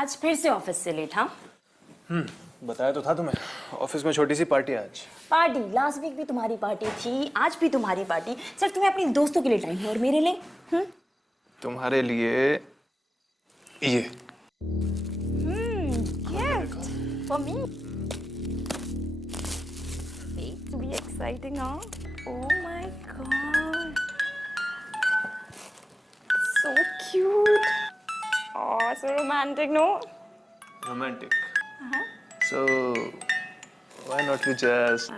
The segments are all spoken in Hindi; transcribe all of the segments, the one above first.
आज फिर से ऑफिस से लेट? हाँ, बताया तो था तुम्हें, ऑफिस में छोटी सी पार्टी है आज। पार्टी? लास्ट वीक भी तुम्हारी पार्टी थी, आज भी तुम्हारी पार्टी। सिर्फ तुम्हें अपने दोस्तों के लिए टाइम है और मेरे लिए? तुम्हारे लिए ये gift for me. To be exciting. हाँ, oh my God, so cute. Oh, so romantic, no? Romantic. So why not we just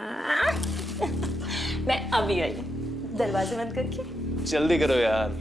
मैं अभी आई, दरवाजे बंद करके। जल्दी करो यार।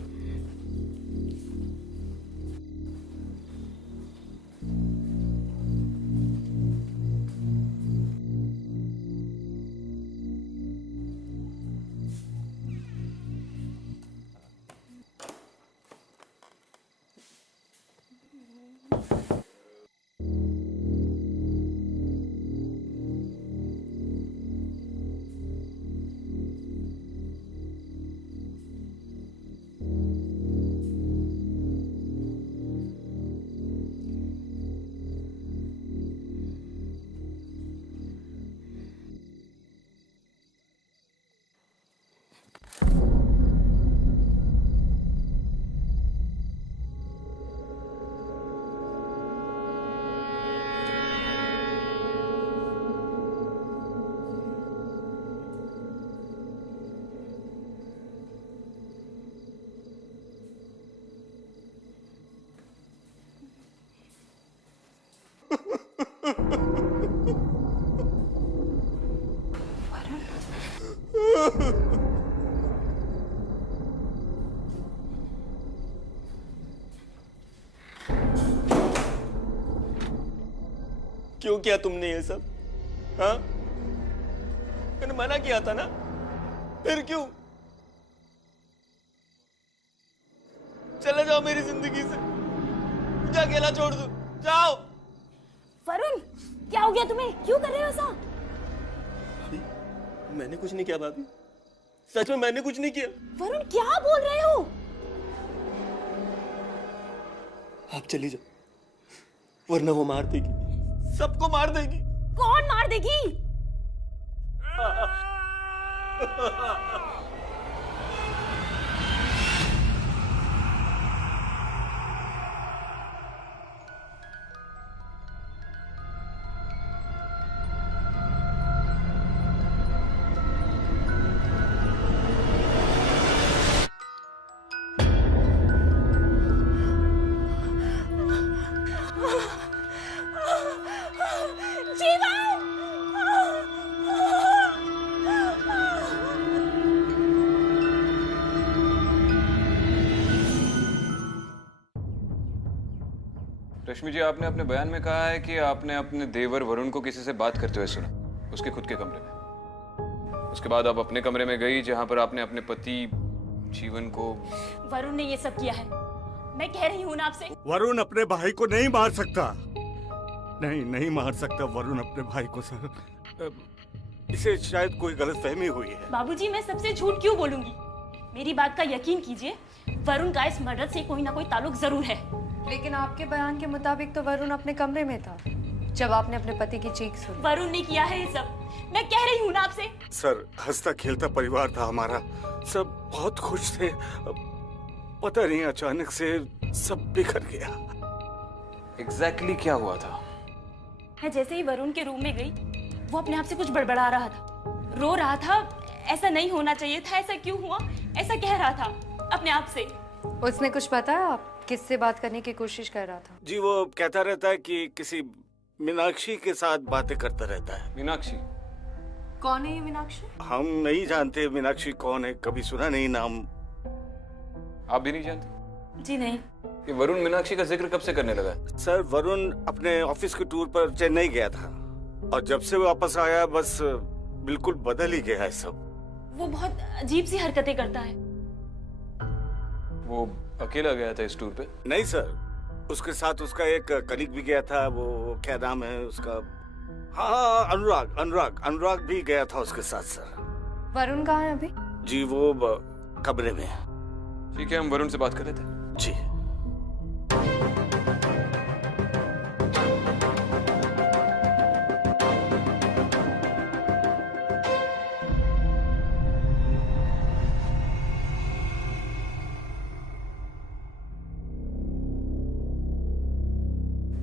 क्यों किया तुमने ये सब? हाँ, मैंने मना किया था ना, फिर क्यों? चले जाओ मेरी जिंदगी से, मुझे अकेला छोड़ दो, जाओ। वरुण, क्या हो गया तुम्हें? क्यों कर रहे हो ऐसा? मैंने कुछ नहीं किया भाभी, सच में मैंने कुछ नहीं किया। वरुण, क्या बोल रहे हो? आप चली जाओ, वरना वो मार देगी, सबको मार देगी। कौन मार देगी? रश्मि जी, आपने अपने बयान में कहा है कि आपने अपने देवर वरुण को किसी से बात करते हुए सुना, उसके खुद के कमरे में। उसके बाद आप अपने कमरे में गई, जहां पर आपने अपने पति जीवन को। वरुण ने ये सब किया है, मैं कह रही हूँ ना आपसे। वरुण अपने भाई को नहीं मार सकता, नहीं मार सकता वरुण अपने भाई को सर। इसे शायद कोई गलतफहमी हुई है। बाबूजी, मैं सबसे झूठ क्यों बोलूंगी? मेरी बात का यकीन कीजिए, वरुण का इस मर्डर से कोई ना कोई ताल्लुक जरूर है। लेकिन आपके बयान के मुताबिक तो वरुण अपने कमरे में था जब आपने अपने पति की चीख सुनी। वरुण ने किया है ये सब, मैं कह रही हूँ ना आपसे। सर, हंसता खेलता परिवार था हमारा, सब बहुत खुश थे। पता नहीं अचानक से सब बिखर गया। एग्जैक्टली क्या हुआ था? मैं जैसे ही वरुण के रूम में गई, वो अपने आप से कुछ बड़बड़ा रहा था, रो रहा था। ऐसा नहीं होना चाहिए था, ऐसा क्यों हुआ, ऐसा कह रहा था अपने आप से। उसने कुछ बताया आप किससे बात करने की कोशिश कर रहा था? जी, वो कहता रहता है कि किसी मीनाक्षी के साथ बातें करता रहता है। मीनाक्षी? कौन है ये मीनाक्षी? हम नहीं जानते मीनाक्षी कौन है, कभी सुना नहीं नाम। आप भी नहीं जानते? जी नहीं। ये वरुण मीनाक्षी का जिक्र कब से करने लगा? सर, वरुण अपने ऑफिस के टूर पर चेन्नई गया था और जब से वापस आया बस बिल्कुल बदल ही गया है सब। वो बहुत अजीब सी हरकतें करता है। वो अकेला गया था इस टूर पे? नहीं सर, उसके साथ उसका एक कलीग भी गया था। वो क्या नाम है उसका? हाँ, अनुराग भी गया था उसके साथ सर। वरुण कहाँ है अभी? जी, वो कमरे में है। ठीक है, हम वरुण से बात कर लेते हैं। जी।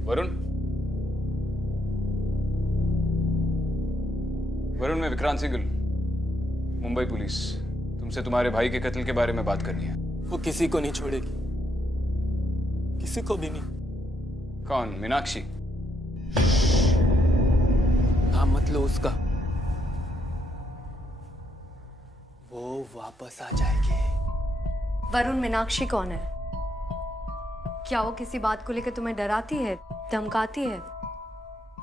वरुण, वरुण, मैं विक्रांत सिंगल, मुंबई पुलिस। तुमसे तुम्हारे भाई के कत्ल के बारे में बात करनी है। वो किसी को नहीं छोड़ेगी, किसी को भी नहीं। कौन? मीनाक्षी? नाम मत लो उसका, वो वापस आ जाएगी। वरुण, मीनाक्षी कौन है? क्या वो किसी बात को लेकर तुम्हें डराती है, धमकाती है?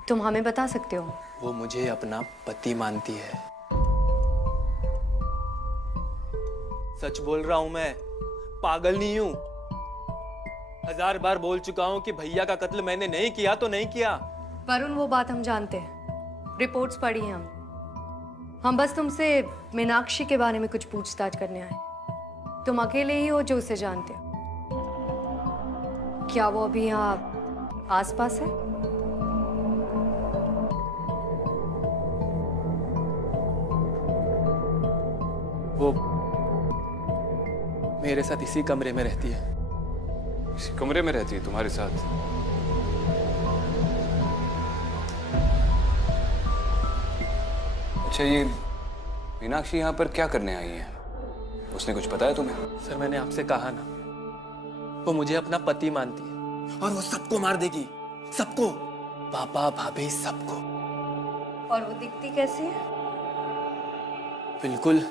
तुम हमें बता सकते हो? वो मुझे अपना पति मानती है। सच बोल रहा हूं मैं, पागल नहीं हूं। 1000 बार बोल चुका हूं कि भैया का कत्ल मैंने नहीं किया तो नहीं किया। वरुण, वो बात हम जानते हैं, रिपोर्ट्स पढ़ी हैं हम बस तुमसे मीनाक्षी के बारे में कुछ पूछताछ करने आए। तुम अकेले ही हो जो उसे जानते हो। क्या वो अभी यहाँ आसपास है? वो मेरे साथ इसी कमरे में रहती है। इसी कमरे में रहती है तुम्हारे साथ? अच्छा, ये मीनाक्षी यहाँ पर क्या करने आई है? उसने कुछ बताया तुम्हें? सर, मैंने आपसे कहा ना, वो मुझे अपना पति मानती है और वो सबको मार देगी, सबको, पापा भाभी सबको। और वो दिखती कैसी है? बिल्कुल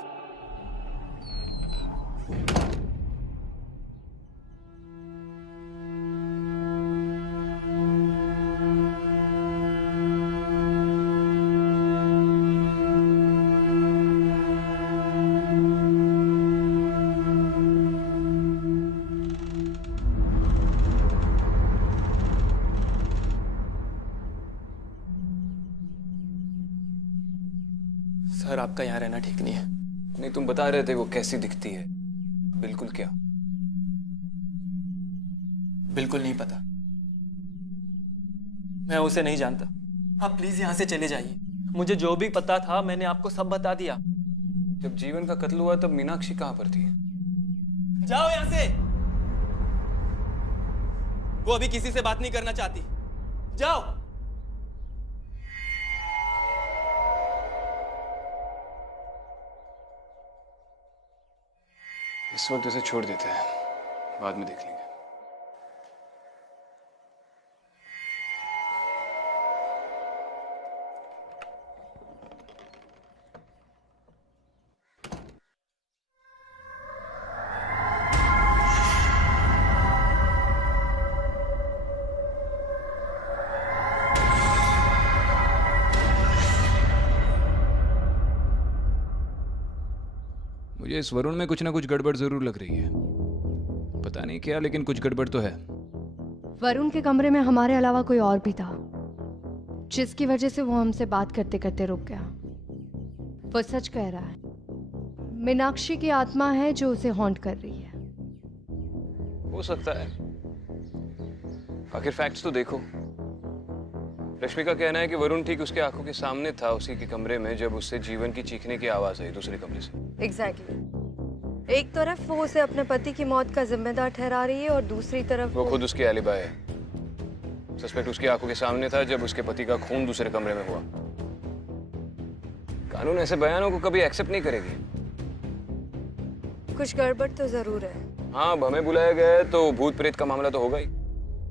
सर, आपका यहाँ रहना ठीक नहीं है। नहीं, तुम बता रहे थे वो कैसी दिखती है। बिल्कुल क्या? बिल्कुल नहीं पता, मैं उसे नहीं जानता। आप प्लीज यहाँ से चले जाइए। मुझे जो भी पता था मैंने आपको सब बता दिया। जब जीवन का कत्ल हुआ तब मीनाक्षी कहाँ पर थी? जाओ यहाँ से। वो अभी किसी से बात नहीं करना चाहती। जाओ। इस वक्त उसे छोड़ देते हैं, बाद में देख लेंगे। मुझे इस वरुण में कुछ ना कुछ गड़बड़ जरूर लग रही है। पता नहीं क्या, लेकिन कुछ गड़बड़ तो है। वरुण के कमरे में हमारे अलावा कोई और भी था, जिसकी वजह से वो हमसे बात करते करते रुक गया। वो सच कह रहा है, मीनाक्षी की आत्मा है जो उसे हॉन्ट कर रही है। हो सकता है, आखिर फैक्ट्स तो देखो। रश्मि का कहना है कि वरुण ठीक उसके आंखों के सामने था, उसी के कमरे में, जब उससे जीवन की चीखने की आवाज आई दूसरे कमरे से। एग्जैक्टली। एक तरफ वो उसे अपने पति की मौत का जिम्मेदार ठहरा रही है और दूसरी तरफ वो खुद उसकी एलिबाई है। सस्पेक्ट उसकी आंखों के सामने था जब उसके पति का खून दूसरे कमरे में हुआ। कानून ऐसे बयानों को कभी एक्सेप्ट नहीं करेगी। कुछ गड़बड़ तो जरूर है। हाँ, अब हमें बुलाया गया है तो भूत प्रेत का मामला तो होगा ही।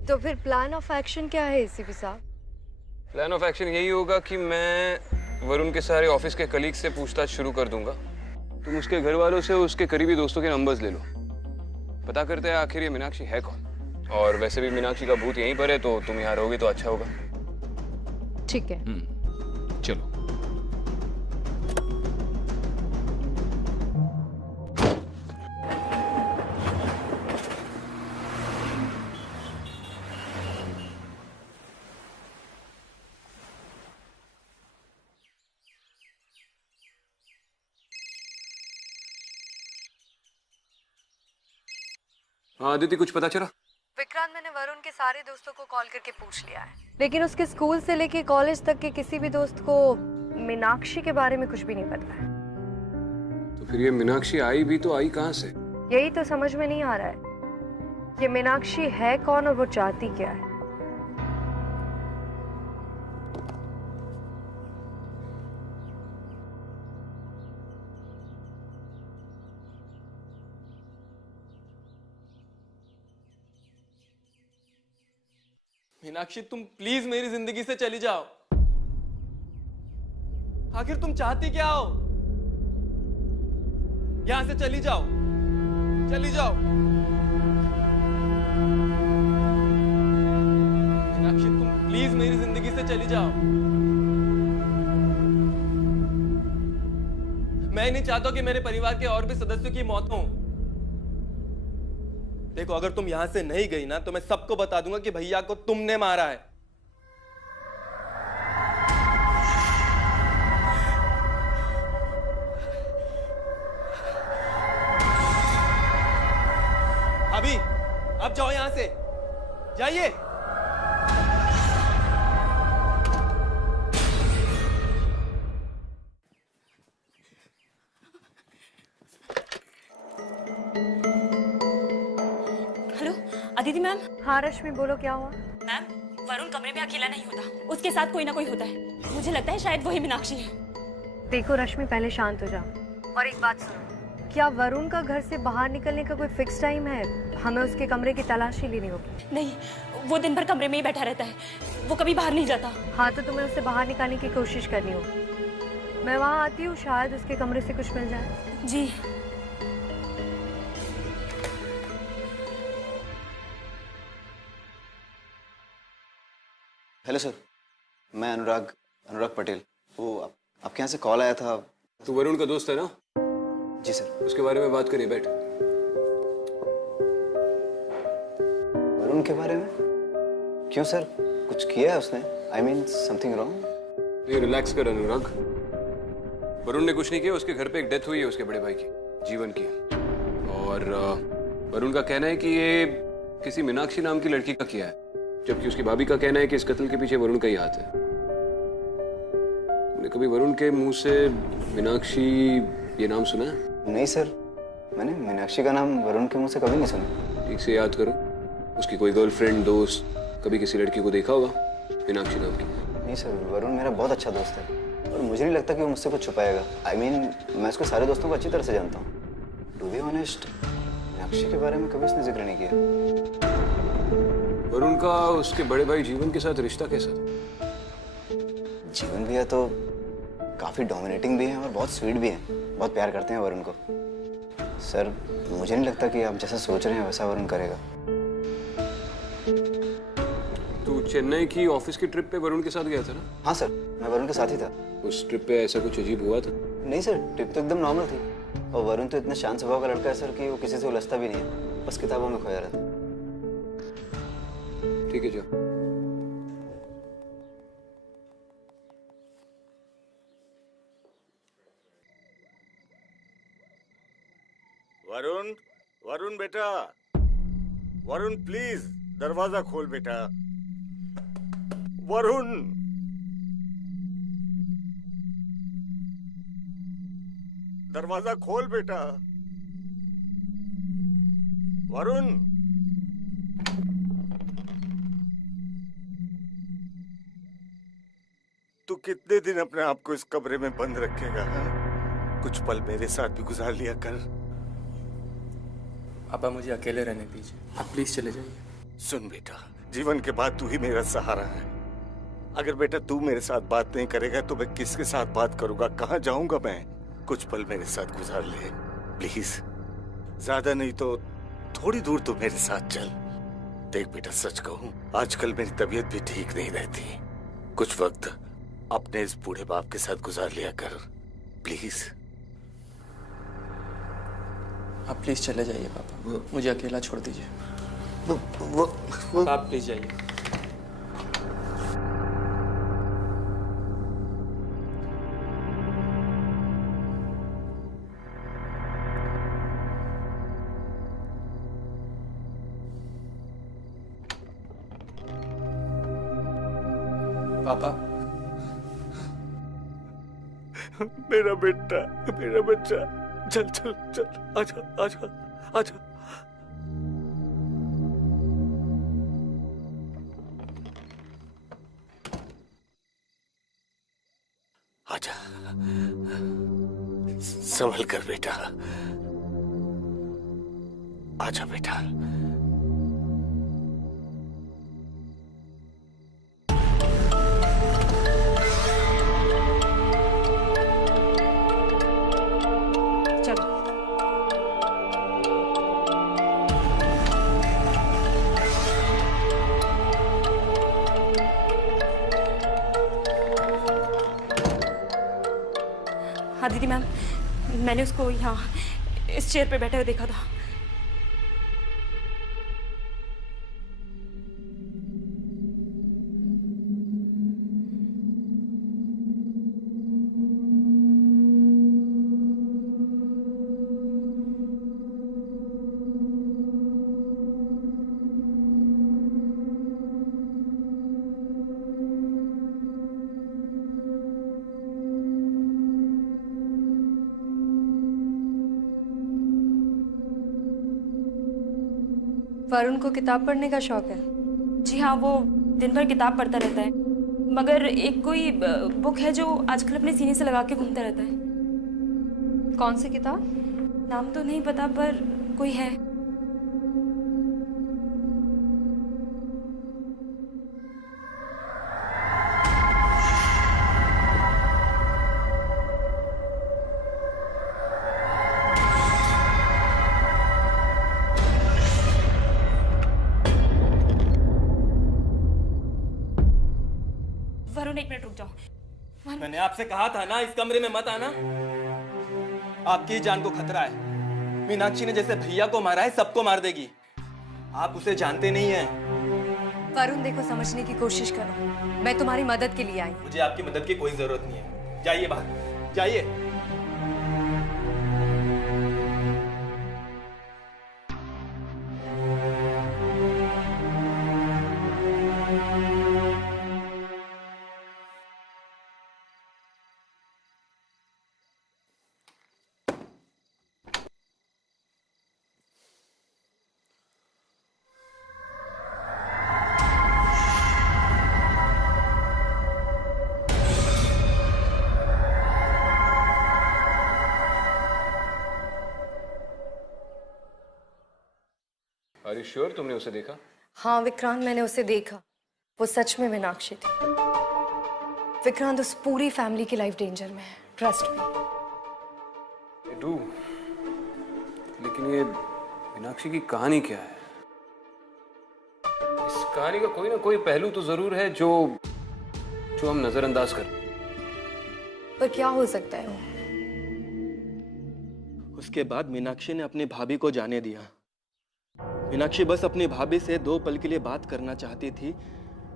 तो फिर प्लान ऑफ एक्शन क्या है एसीपी साहब? प्लान ऑफ एक्शन यही होगा कि मैं वरुण के सारे ऑफिस के कलीग से पूछताछ शुरू कर दूंगा। तुम उसके घर वालों से उसके करीबी दोस्तों के नंबर्स ले लो। पता करते हैं आखिर ये मीनाक्षी है कौन। और वैसे भी मीनाक्षी का भूत यहीं पर है, तो तुम यहाँ रहोगे तो अच्छा होगा। ठीक है। चलो। हाँ आदित्य, कुछ पता चला? विक्रांत, मैंने वरुण के सारे दोस्तों को कॉल करके पूछ लिया है, लेकिन उसके स्कूल से लेके कॉलेज तक के किसी भी दोस्त को मीनाक्षी के बारे में कुछ भी नहीं पता है। तो फिर ये मीनाक्षी आई भी तो आई कहाँ से? यही तो समझ में नहीं आ रहा है, ये मीनाक्षी है कौन और वो चाहती क्या है। मीनाक्षी तुम प्लीज मेरी जिंदगी से चली जाओ। आखिर तुम चाहती क्या हो? यहां से चली जाओ, चली जाओ। मीनाक्षी तुम प्लीज मेरी जिंदगी से चली जाओ। मैं नहीं चाहता कि मेरे परिवार के और भी सदस्यों की मौत हो। देखो, अगर तुम यहां से नहीं गई ना तो मैं सबको बता दूंगा कि भैया को तुमने मारा है। अभी अब जाओ यहां से, जाइए। अदिति मैम। हाँ रश्मि, बोलो क्या हुआ? मैम, वरुण कमरे में अकेला नहीं होता, उसके साथ कोई ना कोई होता है। मुझे लगता है शायद वही मीनाक्षी है। देखो रश्मि, पहले शांत हो जाओ और एक बात सुनो। क्या वरुण का घर से बाहर निकलने का कोई फिक्स टाइम है? हमें उसके कमरे की तलाशी लेनी होगी। नहीं, वो दिन भर कमरे में ही बैठा रहता है, वो कभी बाहर नहीं जाता। हाँ, तो तुम्हें उसे बाहर निकालने की कोशिश करनी होगी। मैं वहाँ आती हूँ, शायद उसके कमरे से कुछ मिल जाए। जी। हेलो सर, मैं अनुराग पटेल। वो आपके यहाँ से कॉल आया था। तू वरुण का दोस्त है ना? जी सर। उसके बारे में बात करिए, बैठ। वरुण के बारे में? क्यों सर, कुछ किया है उसने? I mean something wrong? नहीं, रिलैक्स कर अनुराग। वरुण ने कुछ नहीं किया। उसके घर पे एक डेथ हुई है उसके बड़े भाई की, जीवन की। और वरुण का कहना है कि ये किसी मीनाक्षी नाम की लड़की का किया है, जबकि उसकी भाभी का कहना है कि इस कत्ल के पीछे वरुण का ही हाथ है। तुमने कभी वरुण के मुंह से मीनाक्षी ये नाम सुना है? नहीं सर, मैंने मीनाक्षी का नाम वरुण के मुंह से कभी नहीं सुना। ठीक से याद करो, उसकी कोई गर्लफ्रेंड, दोस्त, कभी किसी लड़की को देखा होगा मीनाक्षी नाम की? नहीं सर, वरुण मेरा बहुत अच्छा दोस्त है और मुझे नहीं लगता कि वो मुझसे कुछ छुपाएगा। आई मीन मैं उसके सारे दोस्तों को अच्छी तरह से जानता हूँ। टू बी ऑनेस्ट, मीनाक्षी के बारे में कभी उसने जिक्र नहीं किया। वरुण का उसके बड़े भाई जीवन के साथ रिश्ता कैसा था? जीवन भी है तो काफी डोमिनेटिंग भी है और बहुत स्वीट भी है, बहुत प्यार करते हैं वरुण को। सर, मुझे नहीं लगता कि आप जैसा सोच रहे हैं वैसा वरुण करेगा। तू चेन्नई की ऑफिस की ट्रिप पे वरुण के साथ गया था ना? हाँ सर, मैं वरुण के साथ ही था। उस ट्रिप पे ऐसा कुछ अजीब हुआ था? नहीं सर, ट्रिप तो एकदम नॉर्मल थी और वरुण तो इतना शांत स्वभाव का लड़का है सर कि वो किसी से उलझता भी नहीं है, बस किताबों में खोया रहता। ठीक है, जाओ। वरुण, वरुण बेटा, वरुण प्लीज दरवाजा खोल बेटा। वरुण, दरवाजा खोल बेटा। वरुण, तू कितने दिन अपने आप को इस कमरे में बंद रखेगा? कुछ पल मेरे साथ भी गुजार लिया कर। पापा, मुझे अकेले रहने दीजिए, आप प्लीज चले जाइए। सुन बेटा, जीवन के बाद तू ही मेरा सहारा है। अगर बेटा तू मेरे साथ बात नहीं करेगा तो मैं किसके साथ बात करूंगा? कहाँ जाऊंगा मैं? कुछ पल मेरे साथ गुजार ले प्लीज। ज्यादा नहीं तो थोड़ी दूर तो मेरे साथ चल। देख बेटा, सच कहूं, आजकल मेरी तबीयत भी ठीक नहीं रहती। कुछ वक्त अपने इस बूढ़े बाप के साथ गुजार लिया कर प्लीज। आप प्लीज चले जाइए पापा, मुझे अकेला छोड़ दीजिए। आप प्लीज जाइए। पापा, मेरा बेटा, मेरा बच्चा, चल चल चल, आजा आजा आजा। आजा, संभल कर बेटा, आजा बेटा। दीदी मैम, मैंने उसको यहाँ इस चेयर पे बैठे हुए देखा था। वरुण को किताब पढ़ने का शौक है? जी हाँ, वो दिन भर किताब पढ़ता रहता है, मगर एक कोई बुक है जो आजकल अपने सीने से लगा के घूमता रहता है। कौन सी किताब? नाम तो नहीं पता, पर कोई है। वरुण, एक मिनट रुक जाओ। मैंने आपसे कहा था ना इस कमरे में मत आना। आपकी जान को खतरा है। मीनाक्षी ने जैसे भैया को मारा है, सबको मार देगी। आप उसे जानते नहीं हैं। वरुण देखो, समझने की कोशिश करो, मैं तुम्हारी मदद के लिए आई। मुझे आपकी मदद की कोई जरूरत नहीं है। जाइए बाहर, जाइए। Are you sure तुमने उसे देखा? हाँ विक्रांत, मैंने उसे देखा। वो सच में मीनाक्षी थी। विक्रांत, उस पूरी फैमिली की लाइफ डेंजर में है, ट्रस्ट मी। I do। लेकिन ये मीनाक्षी की कहानी क्या है? इस कहानी का कोई ना कोई पहलू तो जरूर है जो हम नजरअंदाज कर। पर क्या हो सकता है वो? उसके बाद मीनाक्षी ने अपनी भाभी को जाने दिया। मीनाक्षी बस अपनी भाभी से 2 पल के लिए बात करना चाहती थी,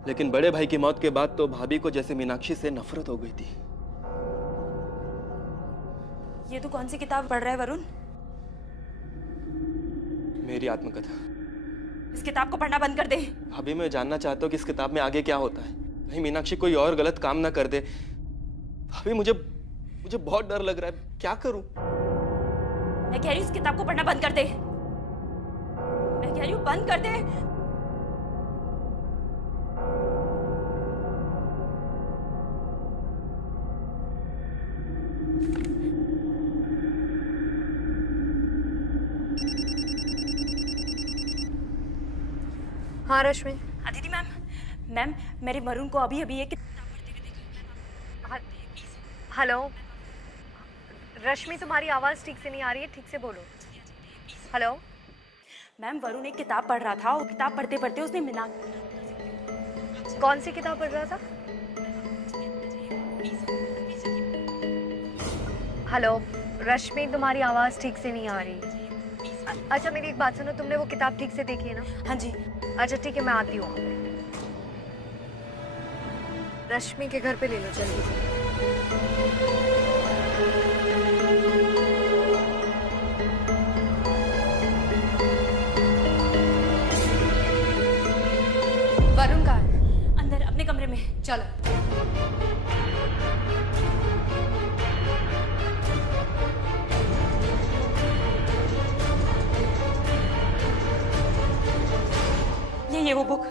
लेकिन बड़े भाई की मौत के बाद तो भाभी को जैसे मीनाक्षी से नफरत हो गई थी। ये तो कौन सी किताब पढ़ रहा है वरुण? मेरी आत्मकथा। इस किताब को पढ़ना बंद कर दे। भाभी, मैं जानना चाहता हूँ कि इस किताब में आगे क्या होता है। कहीं मीनाक्षी कोई और गलत काम ना कर दे। भाभी, मुझे बहुत डर लग रहा है। क्या करूं? मैं कह रही हूँ इस किताब को पढ़ना बंद कर दे। मैं कह रही हूँ बंद कर दे। हाँ रश्मि। दीदी मैम, मेरे वरुण को अभी एक किताब पढ़ते हुए देखा। हेलो रश्मि, तुम्हारी आवाज ठीक से नहीं आ रही है, ठीक से बोलो। हेलो मैम, वरुण एक किताब पढ़ रहा था और किताब पढ़ते पढ़ते उसने कौन सी किताब पढ़ रहा था? हेलो रश्मि, तुम्हारी आवाज ठीक से नहीं आ रही। अच्छा मेरी एक बात सुनो, तुमने वो किताब ठीक से देखी है ना? हाँ जी। अच्छा ठीक है, मैं आती हूँ। रश्मि के घर पे ले लो जल्दी से। वरुण कहाँ है? अंदर अपने कमरे में। चलो। ये वो बुक।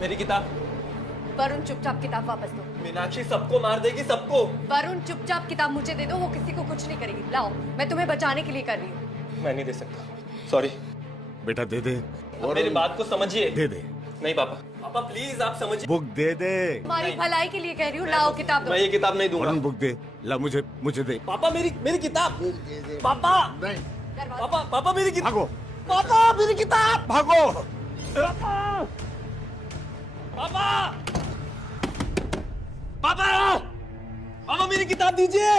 मेरी किताब। वरुण चुपचाप किताब वापस दो। मीनाक्षी सबको मार देगी, सबको। वरुण चुपचाप किताब मुझे दे दो, वो किसी को कुछ नहीं करेगी। लाओ, मैं तुम्हें बचाने के लिए कर रही हूँ। मैं नहीं दे सकता, सॉरी। बेटा दे दे। और मेरी बात को समझिए। दे दे। नहीं पापा, पापा प्लीज आप समझिए। बुक दे दे। तुम्हारी भलाई के लिए कह रही हूँ, लाओ किताब दो। मैं ये किताब नहीं दूंगा। बुक दे, ला मुझे दे। पापा मेरी किताब। पापा नहीं। पापा मेरी किताब। भागो। पापा मेरी किताब। भागो। पापा। पापा, पापा मेरी किताब दीजिए।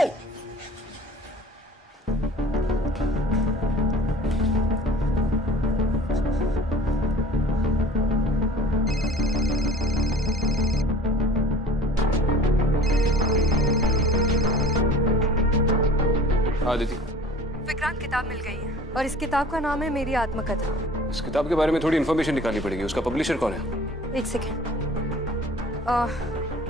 हाँ दीदी, विक्रांत, किताब मिल गई है और इस किताब का नाम है मेरी आत्मकथा। इस किताब के बारे में थोड़ी इन्फॉर्मेशन निकालनी पड़ेगी। उसका पब्लिशर कौन है? एक सेकेंड।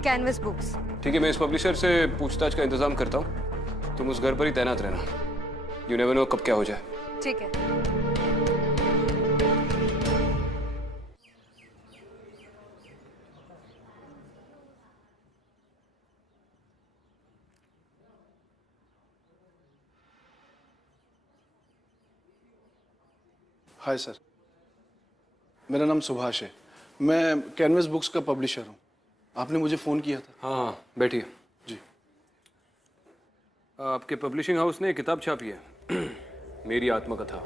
Canvas books. ठीक है, मैं इस पब्लिशर से पूछताछ का इंतजाम करता हूँ। तुम उस घर पर ही तैनात रहना। यू नेवर नो कब क्या हो जाए। ठीक है। हाय सर, मेरा नाम सुभाष है। मैं कैनवस बुक्स का पब्लिशर हूँ। आपने मुझे फ़ोन किया था। हाँ हाँ, बैठिए जी। आपके पब्लिशिंग हाउस ने एक किताब छापी है, मेरी आत्मकथा।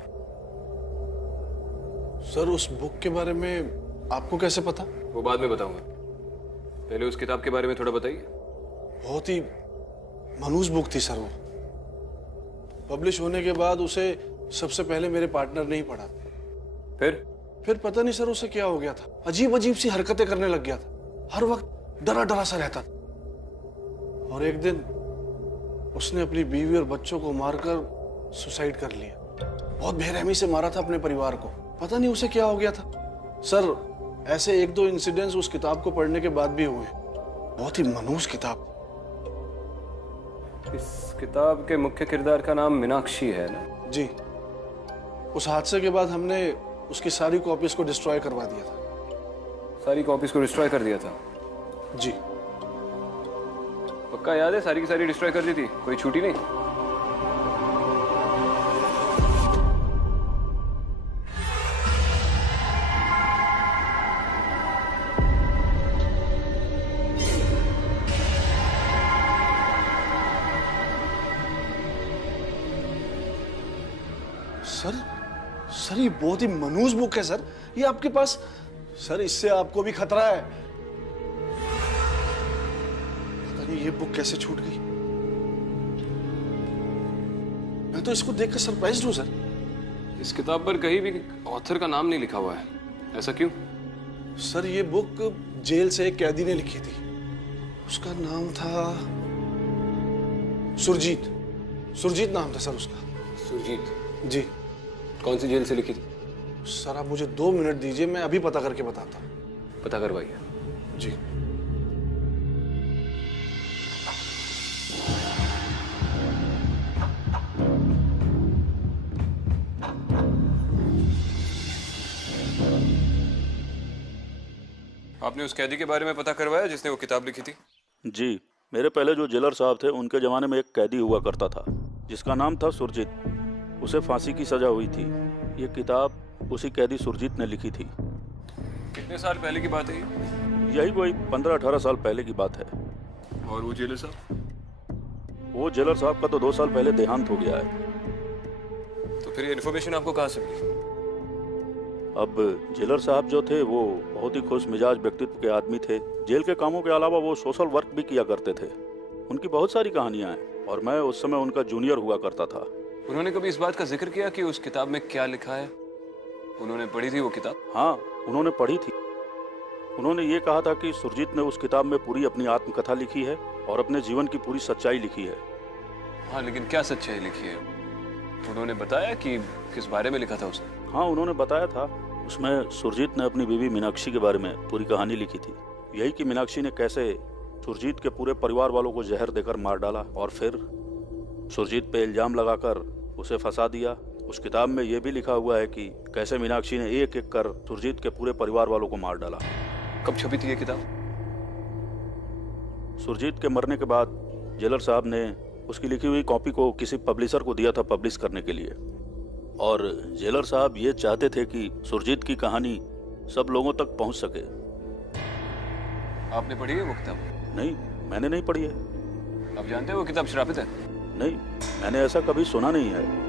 सर, उस बुक के बारे में आपको कैसे पता? वो बाद में बताऊंगा, पहले उस किताब के बारे में थोड़ा बताइए। बहुत ही मनहूस बुक थी सर वो। पब्लिश होने के बाद उसे सबसे पहले मेरे पार्टनर ने ही पढ़ा। फिर पता नहीं सर उसे क्या हो गया था। अजीब अजीब सी हरकतें करने लग गया था। हर वक्त डरा डरा सा रहता था। और एक दिन उसने अपनी बीवी और बच्चों को मारकर सुसाइड कर लिया। बहुत बेरहमी से मारा था अपने परिवार को। पता नहीं उसे क्या हो गया था सर। ऐसे एक दो इंसिडेंट्स उस किताब को पढ़ने के बाद भी हुए। बहुत ही मनहूस किताब। इस किताब के मुख्य किरदार का नाम मीनाक्षी है ना? जी। उस हादसे के बाद हमने उसकी सारी कॉपीज को डिस्ट्रॉय करवा दिया था। सारी कॉपीज को डिस्ट्रॉय कर दिया था? जी। पक्का याद है? सारी की सारी डिस्ट्रॉय कर दी थी, कोई छूटी नहीं? सर ये बहुत ही मनहूस बुक है सर। ये आपके पास सर, इससे आपको भी खतरा है। पता नहीं ये बुक कैसे छूट गई। मैं तो इसको देखकर सरप्राइज्ड हूं सर। इस किताब पर कहीं भी ऑथर का नाम नहीं लिखा हुआ है, ऐसा क्यों? सर ये बुक जेल से एक कैदी ने लिखी थी। उसका नाम था सुरजीत। सुरजीत नाम था सर उसका। सुरजीत? जी। कौन सी जेल से लिखी थी? सर आप मुझे 2 मिनट दीजिए, मैं अभी पता करके बताता हूँ। पता करवाइए। जी। आपने उस कैदी के बारे में पता करवाया जिसने वो किताब लिखी थी? जी, मेरे पहले जो जेलर साहब थे उनके ज़माने में एक कैदी हुआ करता था जिसका नाम था सुरजीत। उसे फांसी की सज़ा हुई थी। ये किताब उसी कैदी सुरजीत ने लिखी थी। कितने साल पहले की बात है ये? यही कोई 15-18 साल पहले की बात है। और वो जेलर साहब? वो जेलर साहब का तो 2 साल पहले देहांत हो गया है। तो फिर ये इन्फॉर्मेशन आपको कहाँ से मिली? अब जेलर साहब जो थे वो बहुत ही खुश मिजाज व्यक्तित्व के आदमी थे। जेल के कामों के अलावा वो सोशल वर्क भी किया करते थे। उनकी बहुत सारी कहानियां हैं और मैं उस समय उनका जूनियर हुआ करता था। उन्होंने कभी इस बात का जिक्र किया कि उस किताब में क्या लिखा है? उन्होंने पढ़ी थी वो किताब? हाँ, उन्होंने पढ़ी थी। उन्होंने ये कहा था कि सुरजीत ने उस किताब में पूरी अपनी आत्मकथा लिखी है और अपने जीवन की पूरी सच्चाई लिखी है। हाँ, लेकिन क्या सच्चाई लिखी है? उन्होंने बताया कि किस बारे में लिखा था उसने? हाँ, उन्होंने बताया था। उसमें सुरजीत ने अपनी बीवी मीनाक्षी के बारे में पूरी कहानी लिखी थी। यही कि मीनाक्षी ने कैसे सुरजीत के पूरे परिवार वालों को जहर देकर मार डाला और फिर सुरजीत पे इल्जाम लगाकर उसे फंसा दिया। उस किताब में यह भी लिखा हुआ है कि कैसे मीनाक्षी ने एक एक कर सुरजीत के पूरे परिवार वालों को मार डाला। कब छपी थी ये किताब? सुरजीत के मरने के बाद जेलर साहब ने उसकी लिखी हुई कॉपी को किसी पब्लिशर को दिया था पब्लिश करने के लिए। और जेलर साहब ये चाहते थे कि सुरजीत की कहानी सब लोगों तक पहुंच सके। आपने पढ़ी है वो किताब? नहीं, मैंने नहीं पढ़ी है। आप जानते हैं वो किताब श्रापित है? नहीं, मैंने ऐसा कभी सुना नहीं है।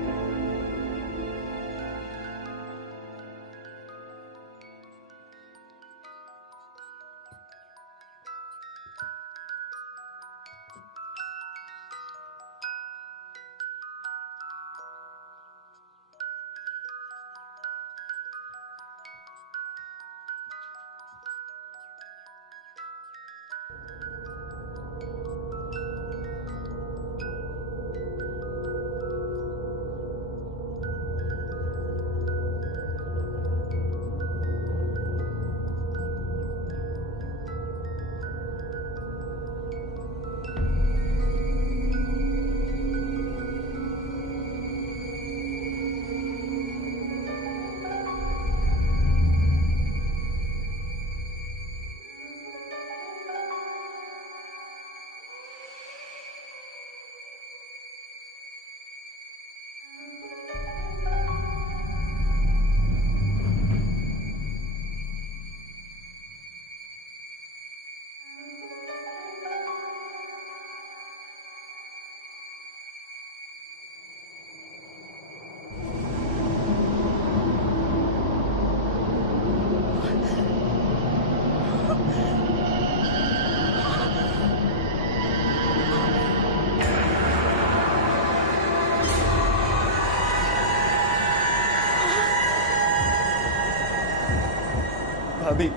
भाभी,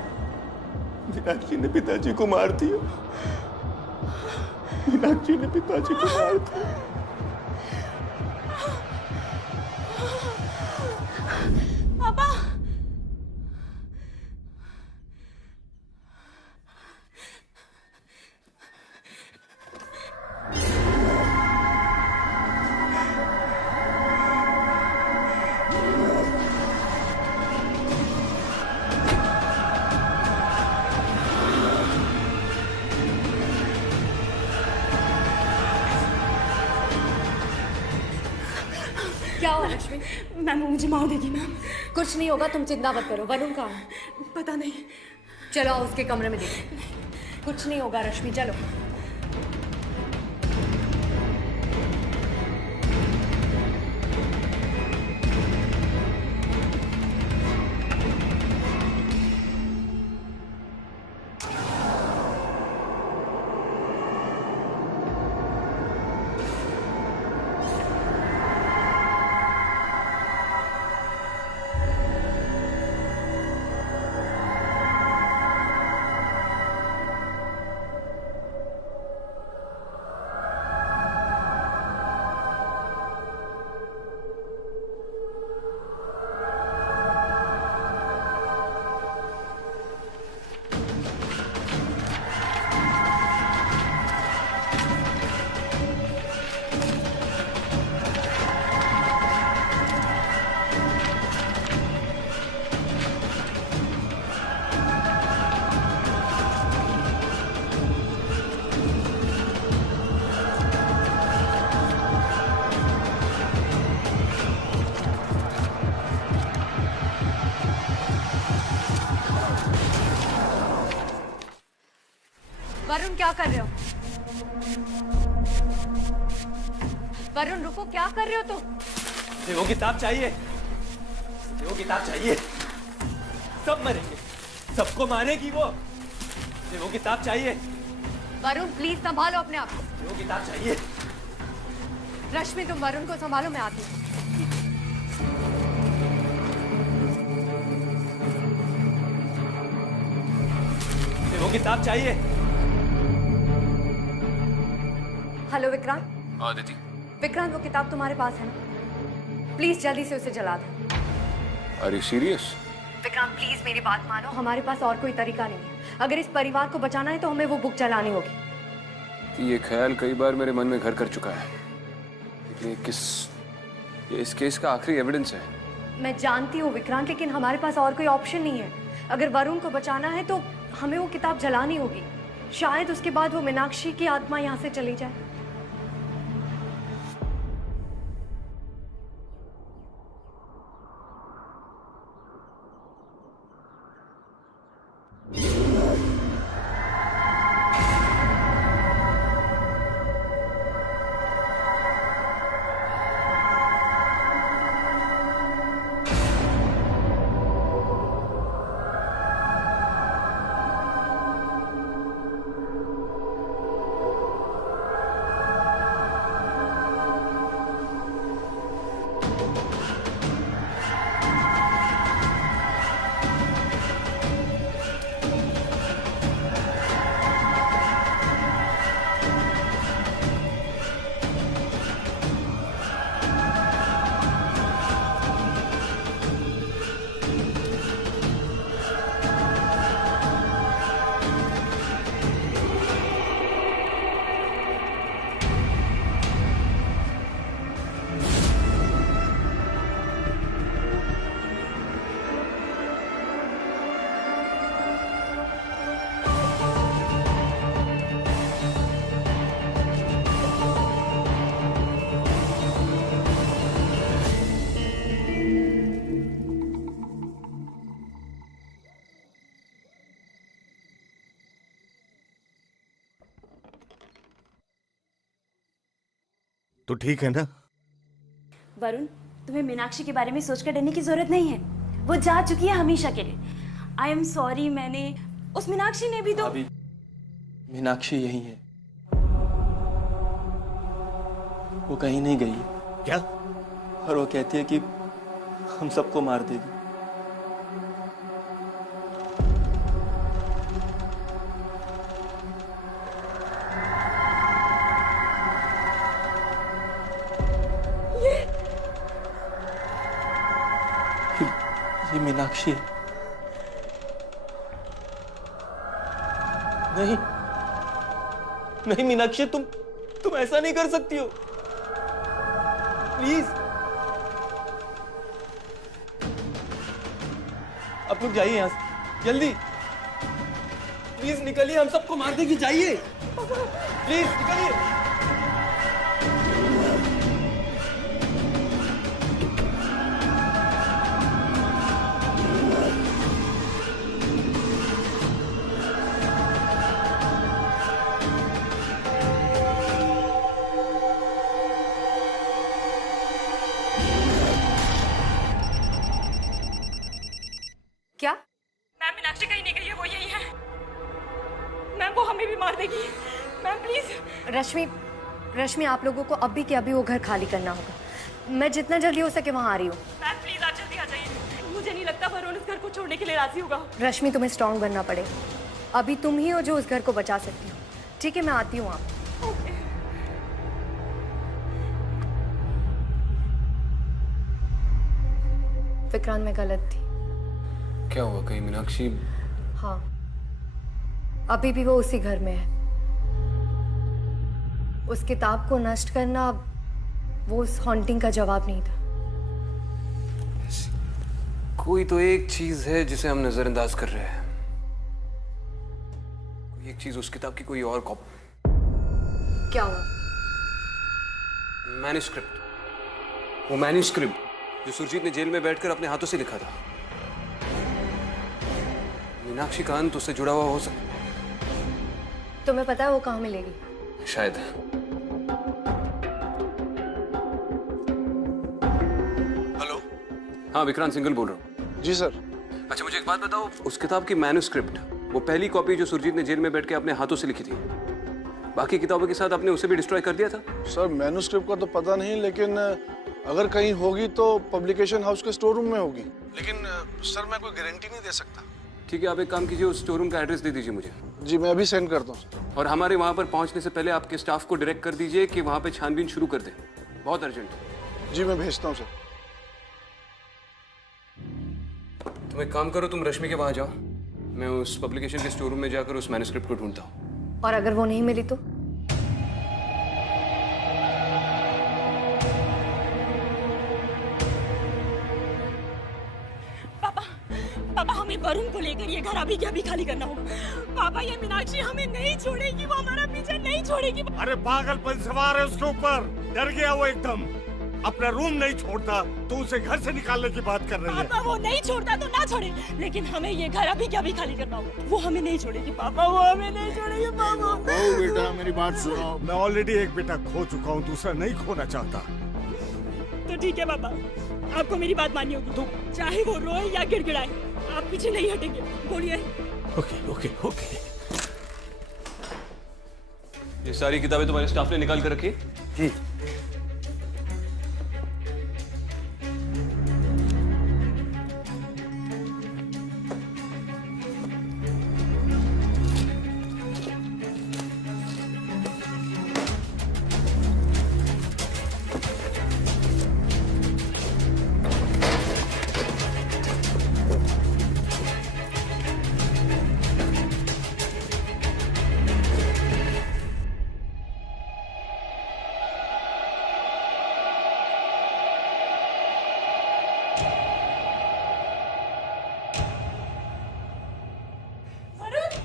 मीनाक्षी ने पिताजी को मार दिया। मीनाक्षी ने पिताजी को मार दिया। पापा, क्या हुआ लक्ष्मी? मैम वो मुझे मार देगी मैम। कुछ नहीं होगा, तुम चिंता मत करो। वरुण कहाँ है? पता नहीं। चलो आओ उसके कमरे में देखो। कुछ नहीं होगा रश्मि, चलो। वरुण क्या कर रहे हो? वरुण रुको, क्या कर रहे हो तुम? मुझे वो किताब चाहिए, मुझे वो किताब चाहिए। सब मरेंगे, सबको मारेगी वो। मुझे वो किताब चाहिए। वरुण प्लीज संभालो अपने आप को। मुझे वो किताब चाहिए। रश्मि तुम वरुण को संभालो, मैं आती हूँ। मुझे वो किताब चाहिए। हेलो विक्रांत। आदिति, विक्रांत वो किताब तुम्हारे पास है ना? प्लीज जल्दी से उसे जला दो। Are you serious? Vikrant please मेरी बात मानो, हमारे पास और कोई तरीका नहीं है। अगर इस परिवार को बचाना है तो हमें वो बुक जलानी होगी। तो ये ख्याल कई बार मेरे मन में घर कर चुका है, लेकिन ये इस केस का आखिरी एविडेंस है। मैं जानती हूँ विक्रांत, लेकिन हमारे पास और कोई ऑप्शन नहीं है। अगर वरुण को बचाना है तो हमें वो किताब जलानी होगी। शायद उसके बाद वो मीनाक्षी की आत्मा यहाँ से चली जाए। तो ठीक है ना? वरुण, तुम्हें मीनाक्षी के बारे में सोचकर डरने की जरूरत नहीं है। वो जा चुकी है हमेशा के लिए। आई एम सॉरी, मैंने उस मीनाक्षी ने भी तो। अभी मीनाक्षी यही है, वो कहीं नहीं गई। क्या? और वो कहती है कि हम सबको मार देगी। ये मीनाक्षी है। नहीं नहीं मीनाक्षी, तुम ऐसा नहीं कर सकती हो, प्लीज। अब लोग जाइए यहां से, जल्दी प्लीज निकलिए, हम सबको मार देगी, जाइए प्लीज निकलिए। क्या? मैम मीनाक्षी कहीं नहीं गई है, वो यही है। मैम वो हमें भी मार देगी। Ma'am please. रश्मि आप लोगों को अभी के अभी वो घर खाली करना होगा। मैं जितना जल्दी हो सके वहाँ आ रही हूँ। मैम प्लीज आप जल्दी आ जाइए। मुझे नहीं लगता वरुण इस घर को छोड़ने के लिए राजी होगा। रश्मि तुम्हें स्ट्रांग बनना पड़ेगा। अभी तुम ही हो जो उस घर को बचा सकती हो। ठीक है, मैं आती हूँ। आप विक्रांत में गलत थी। क्या हुआ, कहीं मीनाक्षी? हाँ, अभी भी वो उसी घर में है। उस किताब को नष्ट करना वो उस हॉन्टिंग का जवाब नहीं था। कोई तो एक चीज है जिसे हम नजरअंदाज कर रहे हैं। कोई एक चीज, उस किताब की कोई और कॉपी। क्या हुआ? मैन्युस्क्रिप्ट। वो मैन्युस्क्रिप्ट जो सुरजीत ने जेल में बैठकर अपने हाथों से लिखा था। मीनाक्षी का अंत उससे जुड़ा हुआ हो सकता। तुम्हें पता है वो कहाँ मिलेगी? शायद। हेलो। हाँ, विक्रांत सिंघल बोल रहा हूँ। जी सर। अच्छा मुझे एक बात बताओ, उस किताब की मैन्युस्क्रिप्ट, वो पहली कॉपी जो सुरजीत ने जेल में बैठ के अपने हाथों से लिखी थी, बाकी किताबों के साथ आपने उसे भी डिस्ट्रॉय कर दिया था? सर मैन्युस्क्रिप्ट का तो पता नहीं, लेकिन अगर कहीं होगी तो पब्लिकेशन हाउस के स्टोर रूम में होगी। लेकिन सर मैं कोई गारंटी नहीं दे सकता। ठीक है, आप एक काम कीजिए, उस स्टोर रूम का एड्रेस दे दीजिए मुझे। जी मैं अभी सेंड करता हूँ। और हमारे वहाँ पर पहुँचने से पहले आपके स्टाफ को डायरेक्ट कर दीजिए कि वहाँ पे छानबीन शुरू कर दें। बहुत अर्जेंट है। जी मैं भेजता हूँ सर। तुम एक काम करो, तुम रश्मि के वहाँ जाओ, मैं उस पब्लिकेशन के स्टोर रूम में जाकर उस मैन्युस्क्रिप्ट को ढूंढता हूँ। और अगर वो नहीं मिली तो? पापा हमें वरुण को लेकर ये घर अभी के अभी खाली करना होगा। पापा ये मीनाक्षी हमें नहीं छोड़ेगी, वो हमारा पीछा नहीं छोड़ेगी। अरे पागलपन सवार है उसके ऊपर, डर गया वो एकदम। अपना रूम नहीं छोड़ता तो उसे घर से निकालने की बात कर रही है। पापा वो नहीं छोड़ता तो ना छोड़े, लेकिन हमें ये घर अभी के अभी खाली करना होगा। वो हमें नहीं छोड़ेगी पापा, वो हमें नहीं छोड़ेगी पापा। ओ बेटा मेरी बात सुनो, मैं ऑलरेडी एक बेटा खो चुका हूँ, दूसरा नहीं खोना चाहता। तो ठीक है पापा, आपको मेरी बात माननी होगी। तो चाहे वो रोए या गिड़गिड़ाए, आप पीछे नहीं हटेंगे। बोलिए। Okay okay okay. ये सारी किताबें तुम्हारे स्टाफ ने निकाल कर रखी? जी।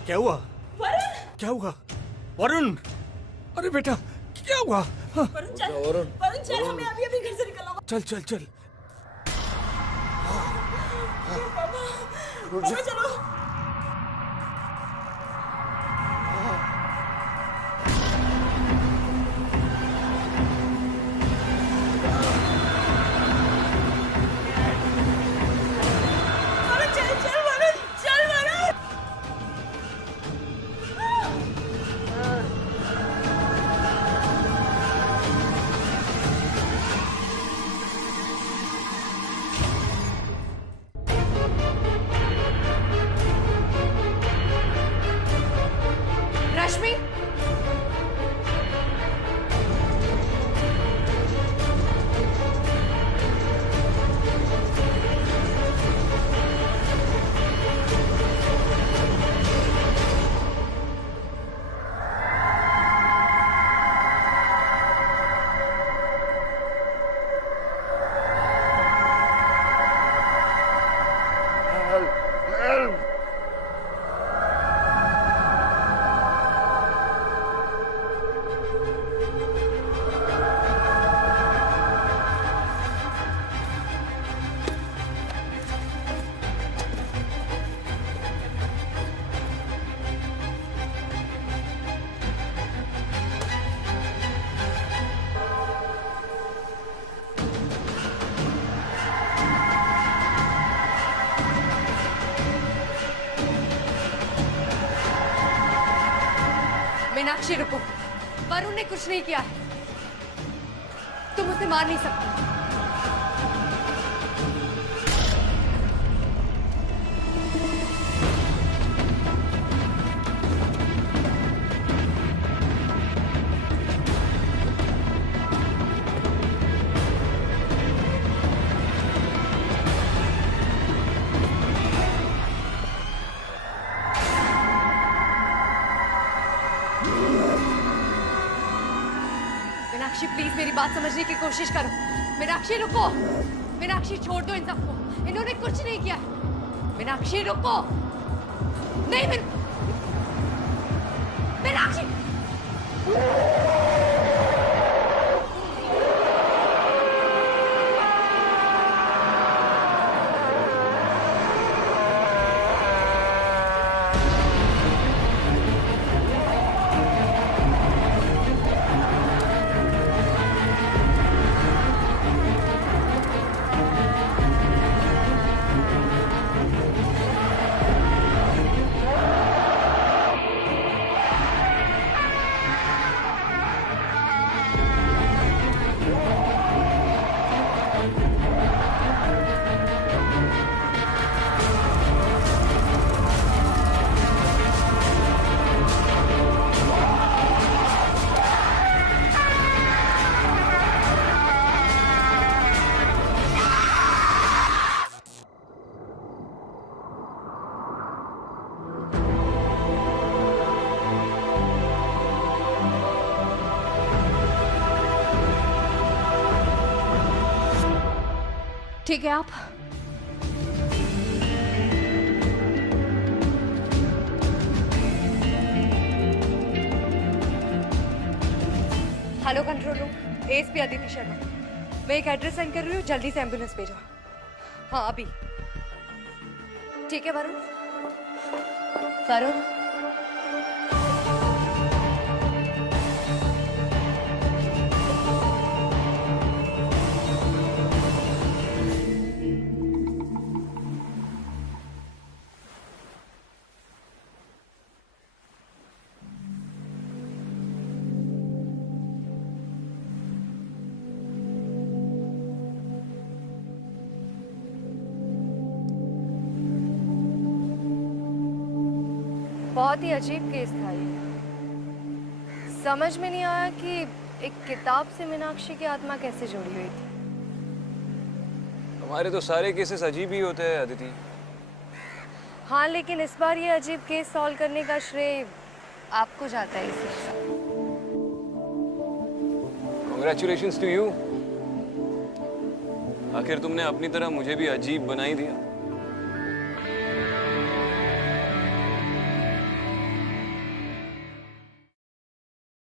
क्या हुआ? वरुण! क्या हुआ? वरुण! अरे बेटा क्या हुआ? वरुण चल, वरुण चल, हमें अभी अभी घर से निकलना होगा। चल चल चल। पापा चलो। वरुण चल चल, वरुण चल, वरुण। मीनाक्षी रुको, वरुण ने कुछ नहीं किया है, तुम उसे मार नहीं सकती। मीनाक्षी प्लीज मेरी बात समझने की कोशिश करो। मीनाक्षी रुको, मीनाक्षी छोड़ दो इन सबको, इन्होंने कुछ नहीं किया। मीनाक्षी रुको, नहीं मीनाक्षी। ठीक है आप hello control room, ASP Aditi Sharma. मैं एक एड्रेस सेंड कर रही हूँ, जल्दी से एम्बुलेंस भेजो। हाँ अभी। ठीक है वरुण। वरुण बहुत ही अजीब केस था ये। समझ में नहीं आया कि एक किताब से मीनाक्षी की आत्मा कैसे जुड़ी हुई थी। हमारे तो सारे केसेस अजीब ही होते हैं अदिति। हाँ लेकिन इस बार ये अजीब केस सॉल्व करने का श्रेय आपको जाता है। इसी Congratulations to you। आखिर तुमने अपनी तरह मुझे भी अजीब बना ही दिया।